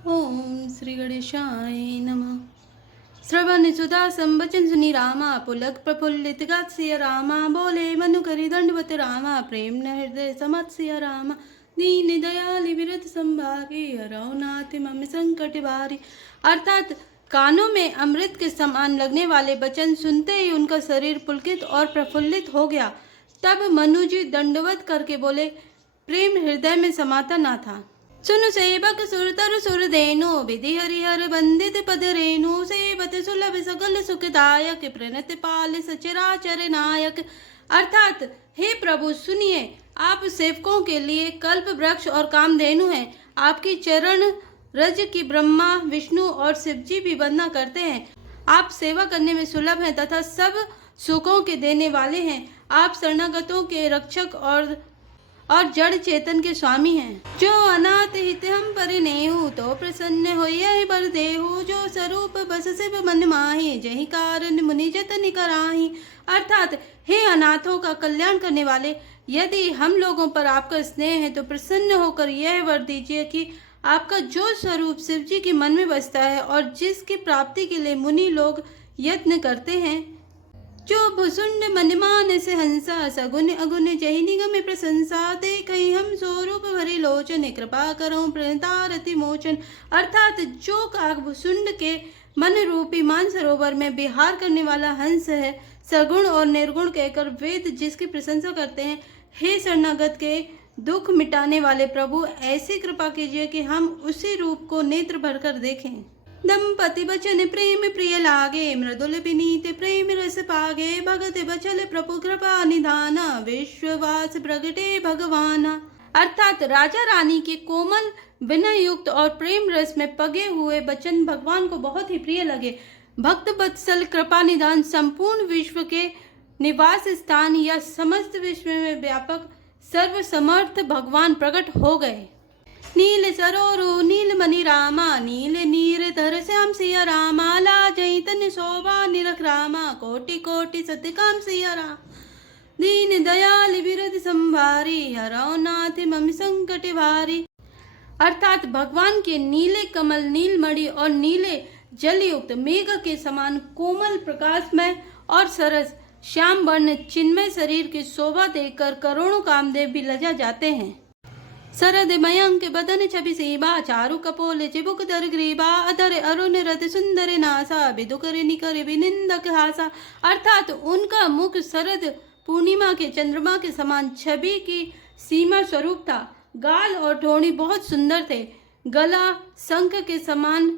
ओम श्री गणेशाय नमः। श्रवण सुधा संवचन सुनी रामा, पुलक प्रफुल्लित गात सिया रामा। बोले मनु करी दंडवत रामा, प्रेम न हृदय समत सिया रामा। दीन दयाल विरत संभारी, हरौ नाथ मम संकट भारी। अर्थात कानों में अमृत के समान लगने वाले वचन सुनते ही उनका शरीर पुलकित और प्रफुल्लित हो गया। तब मनु जी दंडवत करके बोले, प्रेम हृदय में समाता ना था। सुन सेवक सुरतर सुर देनु, विधि हरिहर बंदित पद रेणु। सेवत सुलभ सकल सुखदायक, प्रणत पाल सचराचर नायक। अर्थात हे प्रभु सुनिए, आप सेवकों के लिए कल्प वृक्ष और कामधेनु हैं। आपकी चरण रज की ब्रह्मा विष्णु और शिवजी भी वंदना करते हैं। आप सेवा करने में सुलभ हैं तथा सब सुखों के देने वाले हैं। आप शरणागतों के रक्षक और जड़ चेतन के स्वामी हैं। जो अनाथ हित हम पर नेहु, तो प्रसन्न होइए बर देहु। जो स्वरूप बस शिव मन माहि, जहि कारण मुनि जतन कराहि। अर्थात हे अनाथों का कल्याण करने वाले, यदि हम लोगों पर आपका स्नेह है तो प्रसन्न होकर यह वर दीजिए कि आपका जो स्वरूप शिव जी के मन में बसता है और जिसकी प्राप्ति के लिए मुनि लोग यत्न करते हैं। जो भुसुंड मनमान से हंसा, सगुन अगुन जहि निगम प्रशंसा। देखहि हम स्वरूप भरी लोचन, कृपा करो प्रणतारति मोचन। अर्थात जो काग भुसुंड के मन रूपी मानसरोवर में विहार करने वाला हंस है, सगुण और निर्गुण कहकर वेद जिसकी प्रशंसा करते हैं। हे शरणागत के दुख मिटाने वाले प्रभु, ऐसी कृपा कीजिए कि हम उसी रूप को नेत्र भरकर देखें। दंपति बचन प्रेम प्रिय लागे, मृदुल विनीत प्रेम रस पागे। भगत बचल प्रभु कृपा निधाना, विश्ववास प्रगटे भगवाना। अर्थात राजा रानी के कोमल विनय युक्त और प्रेम रस में पगे हुए वचन भगवान को बहुत ही प्रिय लगे। भक्त बत्सल कृपा निधान संपूर्ण विश्व के निवास स्थान या समस्त विश्व में व्यापक सर्वसमर्थ भगवान प्रकट हो गए। नील सरोरु नील मणि रामा, नील नीर धर श्याम सिया रामा। लाजई तन शोभा निरख रामा, कोटि कोटि सतकाम सिया राम। दीन दयाल विरद संभारी, हरौ नाथ मम संकट भारी। अर्थात भगवान के नीले कमल नीलमणि और नीले जल युक्त मेघ के समान कोमल प्रकाशमय और सरस श्याम वर्ण चिन्मय शरीर की शोभा देखकर करोड़ों कामदेव भी लजा जाते हैं। सरद मयंक बदन छवि सेवा, चारु कपोल चिबुक दर ग्रीबा। अधर अरुण रथ सुंदर नासा, बिदुकर निकर विनिंदक हासा। अर्थात उनका मुख शरद पूर्णिमा के चंद्रमा के समान छवि की सीमा स्वरूप था। गाल और ठोड़ी बहुत सुंदर थे। गला शंख के समान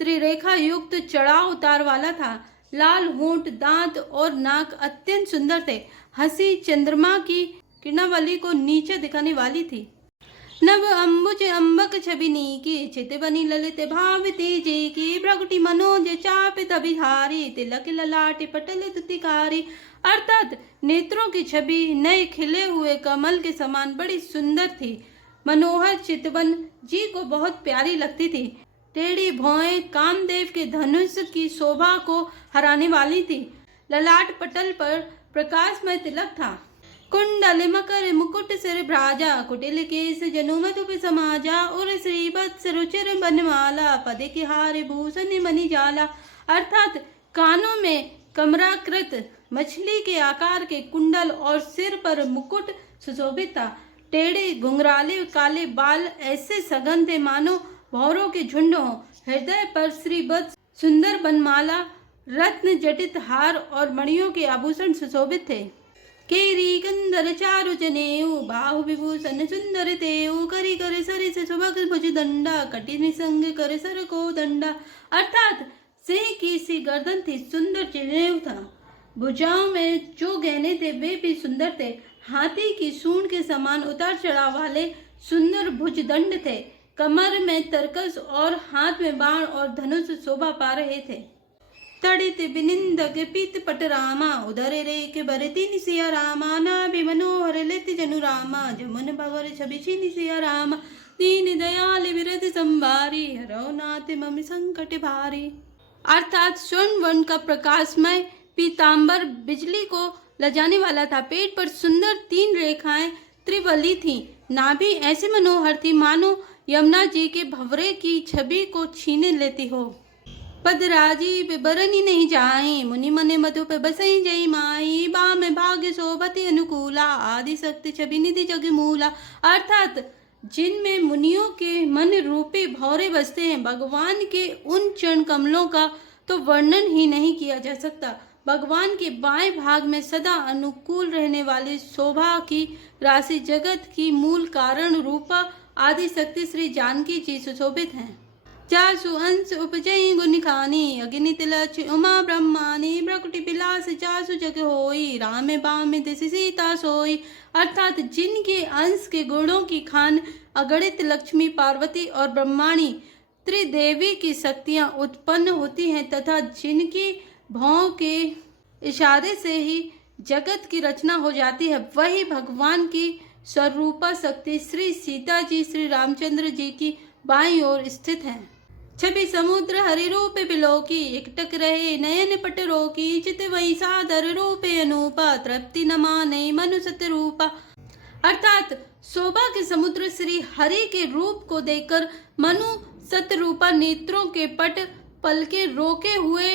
त्रिरेखा युक्त चढ़ाव उतार वाला था। लाल होंठ दांत और नाक अत्यंत सुंदर थे। हंसी चंद्रमा की किरणावली को नीचे दिखाने वाली थी। नव अम्बुज अम्बक छबिनी की, चित बनी ललित भावती जी की। प्रगति मनोज चापित बिहारी, तिलक ललाट पटल तुतिकारी। अर्थात नेत्रों की छवि नए खिले हुए कमल के समान बड़ी सुंदर थी। मनोहर चितवन जी को बहुत प्यारी लगती थी। टेढ़ी भौएं कामदेव के धनुष की शोभा को हराने वाली थी। ललाट पटल पर प्रकाशमय तिलक था। कुंडल मकर मुकुट सिर भ्राजा, कुटिल केस जनु मधुप समाजा। और श्रीवत्स रुचिर बनमाला, पद की हार भूषण मणि जाला। अर्थात कानों में कमराकृत मछली के आकार के कुंडल और सिर पर मुकुट सुशोभित था। टेढ़े घुंघराले काले बाल ऐसे सघन थे मानो भौरों के झुंड हों। हृदय पर श्रीवत्स सुंदर बनमाला, रत्न जटित हार और मणियों के आभूषण सुशोभित थे। केरी कंदर चारु जनेऊ, बाहु विभूषण सुंदर तेऊ। करी कर सरिस सुभग भुज दंडा, कटि निसंग कर सर को दंडा। अर्थात सिंह की सी गर्दन थी, सुंदर जनेऊ था। भुजाओं में जो गहने थे वे भी सुंदर थे। हाथी की सूंड के समान उतार चढ़ाव वाले सुंदर भुज दंड थे। कमर में तरकस और हाथ में बाण और धनुष शोभा पा रहे थे। तड़ित बिनिंदक पीत पट रामा, उदर रेख भरती निसिया रामा। नाभि मनोहर लित जनु रामा, जमुन भवर छवि निसिया रामा। दीन दयाल विरद संभारी, हरौ नाथ मम संकट भारी। अर्थात स्वर्ण वर्ण का प्रकाशमय पीतांबर बिजली को लजाने वाला था। पेट पर सुंदर 3 रेखाएं त्रिवली थीं। नाभि ऐसे मनोहर थी मानो यमुना जी के भंवरे की छवि को छीने लेती हो। पद राजीव बरनी नहीं जाई, मुनि मने मधु पे बसई जई माई, बा में भाग्य शोभति अनुकूला, आदि शक्ति छवि निधि जग मूला। अर्थात जिनमें मुनियों के मन रूपी भौरे बसते हैं, भगवान के उन चरण कमलों का तो वर्णन ही नहीं किया जा सकता। भगवान के बाएं भाग में सदा अनुकूल रहने वाली शोभा की राशि जगत की मूल कारण रूपा आदि शक्ति श्री जानकी जी सुशोभित हैं। जासु अंश उपजई गुण खानी, अग्नि तिलच उमा ब्रह्मानी, प्रकृति विलास जासु जग होई, रामे बामे दिशि सीता सोई। अर्थात जिनके अंश के गुणों की खान अगणित लक्ष्मी, पार्वती और ब्रह्माणी त्रिदेवी की शक्तियां उत्पन्न होती हैं तथा जिनकी भौं के इशारे से ही जगत की रचना हो जाती है, वही भगवान की स्वरूपा शक्ति श्री सीता जी श्री रामचंद्र जी की बाईं ओर स्थित है। छवि समुद्र हरि रूप बिलोकी, एकटक रहे नयन पट रोकी, चित वही सादर रूपे अनूपा, तृप्ति न माने मनु सत रूपा। अर्थात शोभा के समुद्र श्री हरि के रूप को देखकर मनु सतरूपा नेत्रों के पट पलके रोके हुए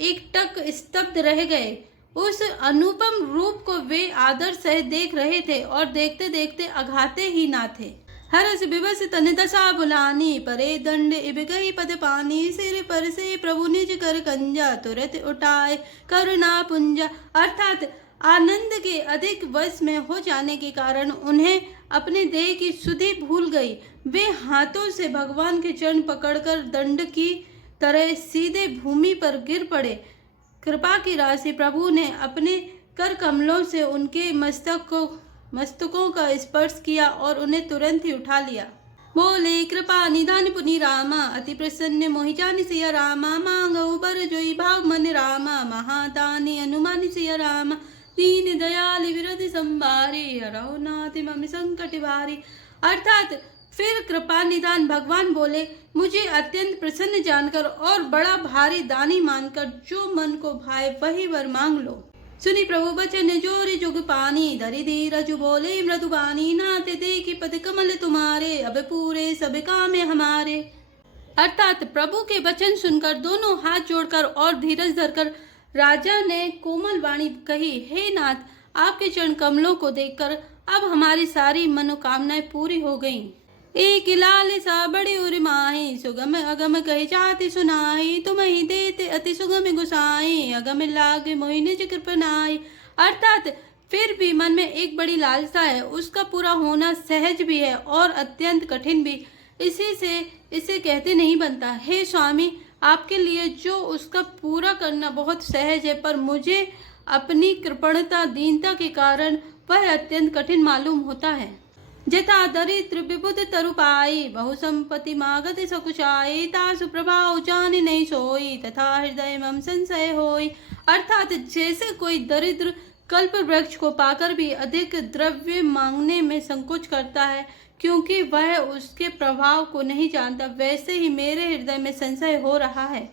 एकटक स्तब्ध रह गए। उस अनुपम रूप को वे आदर सहित देख रहे थे और देखते देखते अघाते ही ना थे। हरस विवश तन दशा बुलानी, परे दंड इब गई पद पानी, सिर पर से प्रभु निज कर कंजा, तुरंत उठाए करुणा पुंजा। अर्थात आनंद के अधिक वश में हो जाने के कारण उन्हें अपने देह की सुधि भूल गई। वे हाथों से भगवान के चरण पकड़कर दंड की तरह सीधे भूमि पर गिर पड़े। कृपा की राशि प्रभु ने अपने कर कमलों से उनके मस्तकों का स्पर्श किया और उन्हें तुरंत ही उठा लिया। बोले कृपा निधान पुनि रामा, अति प्रसन्न मोहि जानि सिया रामा, मांगो बर जोई भाव मन रामा, महादानी अनुमानि सिया रामा, दीन दयाल विरध संभारी, हरौ नाथ मम संकट भारी। अर्थात फिर कृपा निदान भगवान बोले, मुझे अत्यंत प्रसन्न जानकर और बड़ा भारी दानी मानकर जो मन को भाए वही वर मांग लो। सुनी प्रभु बचन जोरी जुग पानी, धरि धीरज बोले मृदुबानी, नाते देखी पद कमल तुम्हारे, अब पूरे सब काम हमारे। अर्थात प्रभु के वचन सुनकर दोनों हाथ जोड़कर और धीरज धरकर राजा ने कोमल वाणी कही, हे नाथ, आपके चरण कमलों को देखकर अब हमारी सारी मनोकामनाएं पूरी हो गईं। एक लाल सा बड़ी उर माही, सुगम अगम कही जाति सुनाई, तुम ही देते अति सुगम गुसाई, अगम लागे मोहि निज कृपनाई। अर्थात फिर भी मन में एक बड़ी लालसा है, उसका पूरा होना सहज भी है और अत्यंत कठिन भी, इसी से इसे कहते नहीं बनता। हे स्वामी, आपके लिए जो उसका पूरा करना बहुत सहज है, पर मुझे अपनी कृपणता दीनता के कारण वह अत्यंत कठिन मालूम होता है। जथा दरिद्र विबुध तरु पाई, बहु संपत्ति मागत सकुचाई, तासु प्रभाव जान नहीं सोई, तथा हृदय मम संशय होई। अर्थात जैसे कोई दरिद्र कल्प वृक्ष को पाकर भी अधिक द्रव्य मांगने में संकोच करता है क्योंकि वह उसके प्रभाव को नहीं जानता, वैसे ही मेरे हृदय में संशय हो रहा है।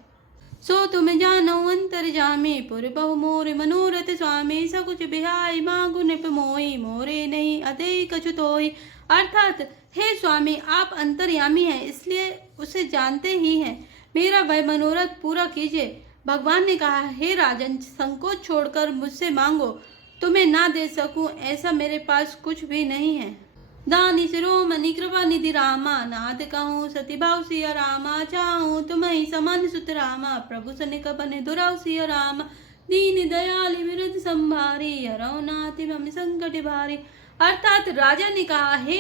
सो तुम जानो अंतर जामे, पुर बहु मोर मनोरथ स्वामी, सकुच बिहाई मांगु निप मोई, मोरे नहीं अधे कछु तोई। अर्थात हे स्वामी, आप अंतर्यामी हैं, इसलिए उसे जानते ही हैं, मेरा वह मनोरथ पूरा कीजिए। भगवान ने कहा, हे राजन, संकोच छोड़कर मुझसे मांगो, तुम्हें ना दे सकूं ऐसा मेरे पास कुछ भी नहीं है। दानी शिरोमणि कृपा निधि रामा, नाथ कहूँ सती भाव सिया रामा, चाहूँ तुम्हें समान सुत रामा, प्रभु सनिक बने दुराव सिया रामा, दीन दयाल विरध संभारी, हरौ नाथ मम संकट भारी। अर्थात राजा ने कहा, हे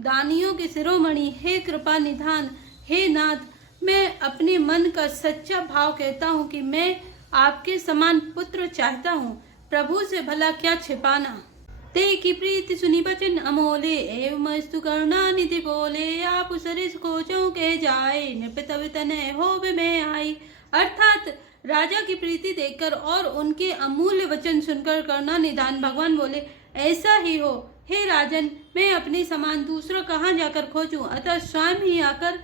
दानियों के शिरोमणि, हे कृपा निधान, हे नाथ, मैं अपने मन का सच्चा भाव कहता हूँ कि मैं आपके समान पुत्र चाहता हूँ, प्रभु से भला क्या छिपाना। ते की प्रीति सुनी बचन अमोले, एवं मस्तु करुणा निधि बोले, आप सरिस को चौके जाए, निपतव तनय होवे में आई। अर्थात राजा की प्रीति देखकर और उनके अमूल्य वचन सुनकर करुणा निधान भगवान बोले, ऐसा ही हो हे राजन, मैं अपने समान दूसरा कहाँ जाकर खोजूं, अतः स्वयं ही आकर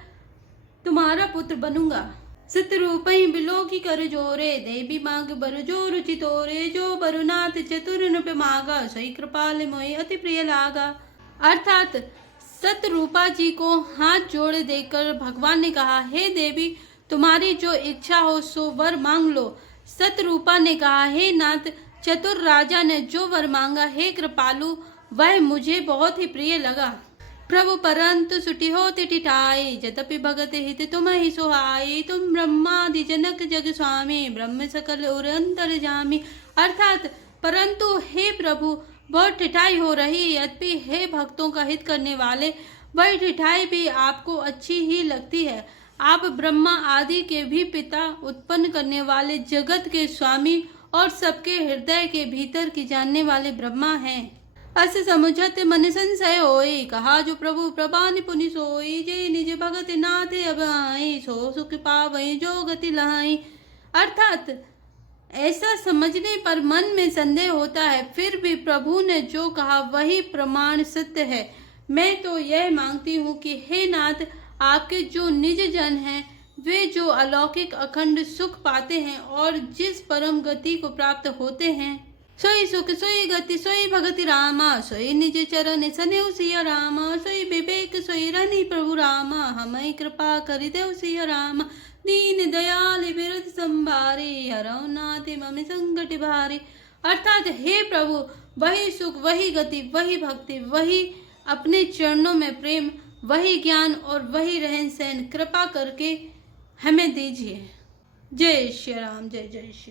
तुम्हारा पुत्र बनूंगा। सतरूपई बिलो की कर जोरे, देवी मांग बर जो रुचि तोरे, जो बरुनाथ चतुर नृप मागा, सही कृपाल मोहि अति प्रिय लागा। अर्थात सतरूपा जी को हाथ जोड़ देकर भगवान ने कहा, हे देवी, तुम्हारी जो इच्छा हो सो वर मांग लो। सतरूपा ने कहा, हे नाथ, चतुर राजा ने जो वर मांगा, हे कृपालु, वह मुझे बहुत ही प्रिय लगा। प्रभु परंतु सुटी होते टिठाई, जतपि भगत हित तुम ही सुहाई। तुम ब्रह्मादि जनक जग स्वामी, ब्रह्म सकल और अंतर जामी। अर्थात परंतु हे प्रभु, बहुत ठिठाई हो रही, यद्यपि हे भक्तों का हित करने वाले, वह ठिठाई भी आपको अच्छी ही लगती है। आप ब्रह्मा आदि के भी पिता, उत्पन्न करने वाले, जगत के स्वामी और सबके हृदय के भीतर की जानने वाले ब्रह्मा हैं। अस समुझत मन संशय होई, कहा जो प्रभु प्रभानि पुनि सोई। जे निज भगत नाथ अब आई, सो सुख पावई जो गति लहाई। अर्थात ऐसा समझने पर मन में संदेह होता है, फिर भी प्रभु ने जो कहा वही प्रमाण सत्य है। मैं तो यह मांगती हूँ कि हे नाथ, आपके जो निज जन हैं, वे जो अलौकिक अखंड सुख पाते हैं और जिस परम गति को प्राप्त होते हैं, सोई सुख सोई गति सोई भगति रामा। सोई निज चरण सनेउ सिया रामा, सोई विवेक सोई रनि प्रभु रामा। हमें कृपा करि देउ सिया रामा, दीन दयाल बिरध संभारी। हरौ नाथ मम संकट भारी। अर्थात हे प्रभु, वही सुख, वही गति, वही भक्ति, वही अपने चरणों में प्रेम, वही ज्ञान और वही रहन सहन कृपा करके हमें दीजिए। जय श्री राम, जय जय श्री।